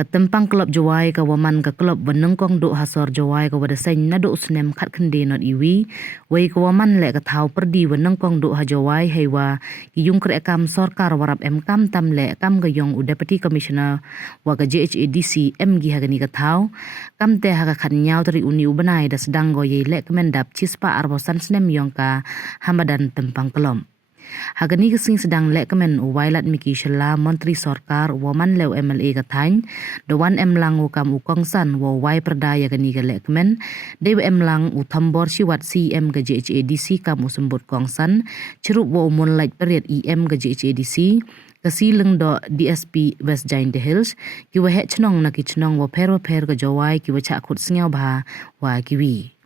Katempang klub jawai ka waman ka klub weneng kong do hasor jawai ka wada sen na do snem khat khende not iwi wei ka waman le ka thau perdi weneng kong do ha jawai heiwa yung kre kam sarkar warap em kam tam le kam ga yong deputy commissioner wa ka JHADC em gi ha gani ka thau kam te ha ka khat nyau tari uni ubanai da sedang go ye le kemendap chispa arbosan snem yong ka hamadan tempang kelom Hagani kasing sedang lekmen uwailat miki shela menteri sarkar waman lew MLA katany dawan emlang ukam ukongsan wa wai perdaya gani ga lekmen dew emlang utambor siwat CM ga JHADC kam usembut kongsan cerup wa umon light period EM ga JHADC kasileng do DSP West Giant Hills kiwa hek chnong na ki chnong wa per ga jawai kiwa chakut singau bha wa kiwi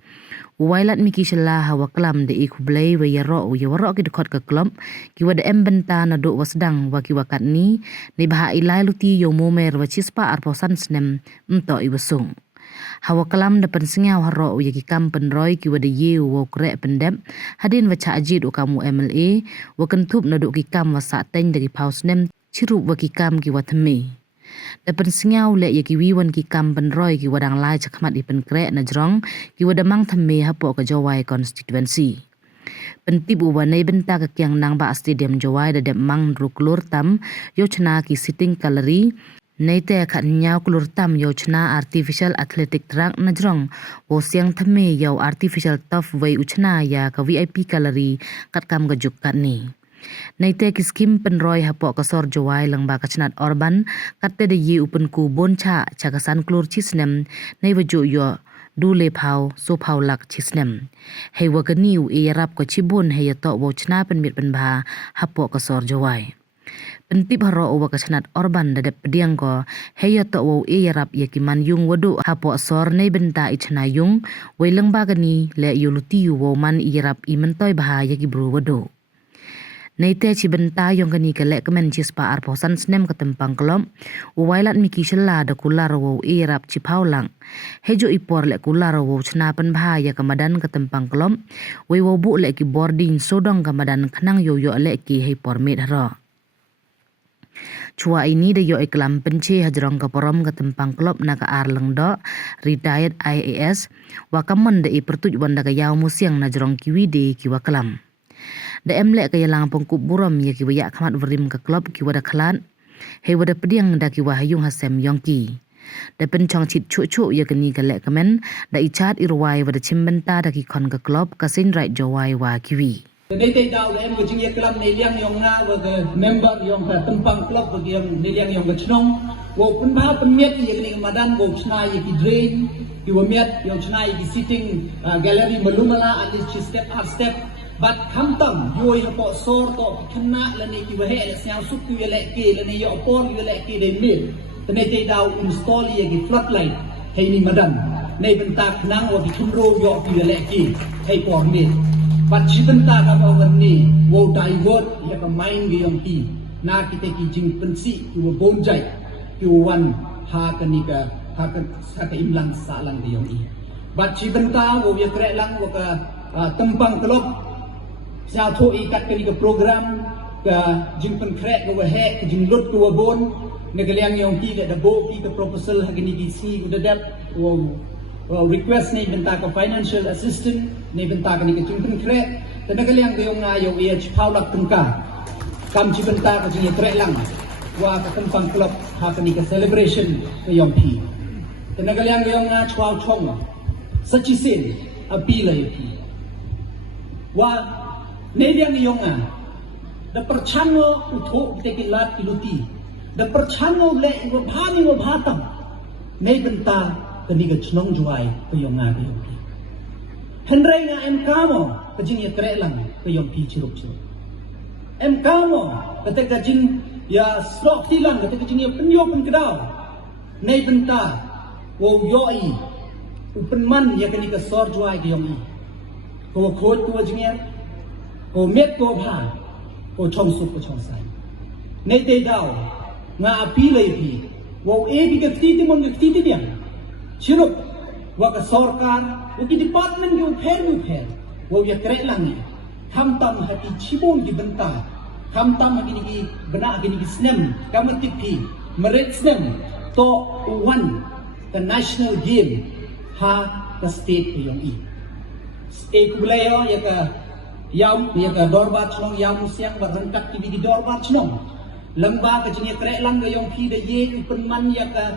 Wailat miki shela hawa klam de ikublay we yaro ki dekot ke klub kiwa de embenta na do wasdang wa kiwa kat ni baha ilai luti yo momer wa chispa arposan snem mto iwasung hawa klam de pensingau haro ya ki kam penroy kiwa de ye wo kre pendep hadin wa cha ajid kamu MLA wa kentup na do ki kam wa sa teng de ki paus nem chirup wa ki kam kiwa theme Dapat singau le ki wiwan ki kam penroy ki wadang lai chakmat ipen krek na jrong ki wadamang thame hapo ka jawai constituency. Pentip uwanay benta ka kyang nang ba stadium jawai da dep mang ruklur tam yo chana ki sitting gallery Naite khat nyau klur tam yo chana artificial athletic track na jrong wo siang thame yo artificial turf wei uchna ya ka VIP gallery kat kam ga juk kat ni. Naite ki skim penroy hapo kasor jawai lang ba kachnat orban katte de ye upen ku boncha chakasan klur chisnem nei waju yo dule phau so phau lak chisnem hei wagani u yarap ko chibun hei to wo chna pen mit pen bha hapo kasor jawai pentip haro wa kachnat orban da de pediang ko hei to wo yarap ye ki man yung wadu hapo sor nei benta ichna yung weilang ba gani le yuluti wo man yarap i mentoy bha ye ki bru wadu Naite ci benta yung gani ka lekmen chispa arposan snem ka tempang kelom uwailat miki shela da kular wo irap ci paulang hejo ipor le kular wo chnapan bahaya kamadan ka tempang kelom we wo bu le ki boarding sodong kamadan khanang yo le ki hei pormit haro Chua ini de yo iklam penche hajrong ka porom ka tempang kelop na ka arlang do retired IAS wa kaman de ipertuj wanda ka yaw musiang na jrong kiwi de kiwa kelam Da emlek kaya lang pengkup buram ya kiwa yak kamat verim ke klub kiwa da khalat. Hei wada pediang da kiwa hayung hasem yongki. Da pencong cit cuk ya keni ke lek kemen da ichat irwai wada cimbenta da ki kon ke klub kasin right jawai wa kiwi. Dei daw em ko jingi kelam ne liang yong na wa ke member yong ka tempang klub wa yong ne liang yong ke chnong wo pun ba pun miet ye keni madan wo chna ye ki drain ki wo miet yong chna ye ki sitting gallery malumala at least step But kamtam yoi hapo sor to kena lani ki wahe le siang suk ki le ki lani yo por ki le ki de mil tene te daw install ye ki floodlight hei ni madam nei benta knang wa ki thumro yo ki le ki hei por mil but chi benta ka ba wan ni wo dai wot ya ka main gi yong ki na ki te ki jing pensi ki wo bom jai ki wan ha ka ni ka ha ka imlang sa lang gi yong ki but chi benta wo ye kre lang wo ka tempang kelop Sao tho ikat ke program ke jingpen krek ke wahe ke jinglut ke wabon negaliang yong ki ke dabo ki ke proposal hagini ki si udah dap request ni benta ke financial assistant ni benta ke jingpen krek dan negaliang ke yong na yong ia paulak tengka kam ci benta ke jing krek lang wa ke tempang klub hagini ke celebration ke yong ki dan negaliang ke yong na chwao chong sachisin apila ki wa Nediang yonga, da perchango uthok teki lat iluti, da perchango le wabhani wabhatam, nei benta kani ka chnong juai ka yonga ka yongi. Henry nga em kamo ka jing ya kre lang ka yongi chirup. Em kamo ka te ka jing ya slok tilang ka te ka jing ya penyo pen kedaw, nei benta wo yoi upenman ya kani ka sor juai ka yongi. Ko khot ko jing ya ko met ko bha ko chong sup ko chong sai nei te daw nga api lai pi wo e bi ka ti mon ka ti dia chirup wa ka sarkar wo ki department yo pher wo ya kre lang ni tham tam hati chibon di benta tham tam hati ni bena hati ni snem kam ti pi meret snem to one the national game ha ka state ko yung kublayo ya ka yam ya ka dorbat chnong yam siang barangkat ki di dorbat chnong lamba ka jini kre lang yung pi de ye penman ya ka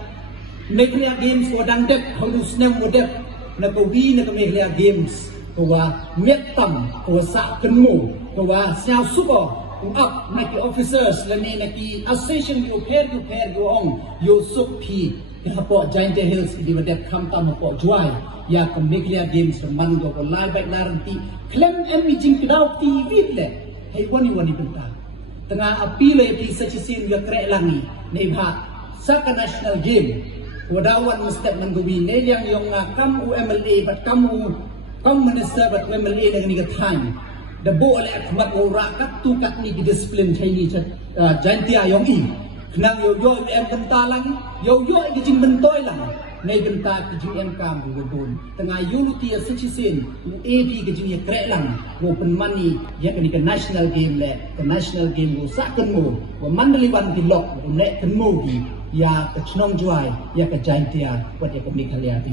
Meglia Games ko dang dep halus nem mo dep na ko wi na ka Meglia Games ko wa metam ko sa kenmu ko wa siaw suko up na ki officers lani na ki association yo pair yo ong yo suk pi ka po Giant Hills di dep kam tam po juai ya ka Meglia Games man go ko live back naranti klem em jing kidau TV le hey wani benta tengah apile ti sa chisin yo kre langi nei ba sa ka national game wadawan mustap manggawi ne yang yung kam UMLA bat kamu minister bat UMLA dengan ni time the bo ole akmat ora kat tu kat ni discipline Chinese jantia yung kenang yo em bentalang yo jing bentoy lang nei benta ki jing em kam bu bon tengah unity association AD ki jing kre lang wo penmani ya ni ke national game le ke national game wo saken mo wo mandali wan ki lok wo ne ken mo gi ya ke chnong juai ya ke jantia wat ya ke mikhalia ti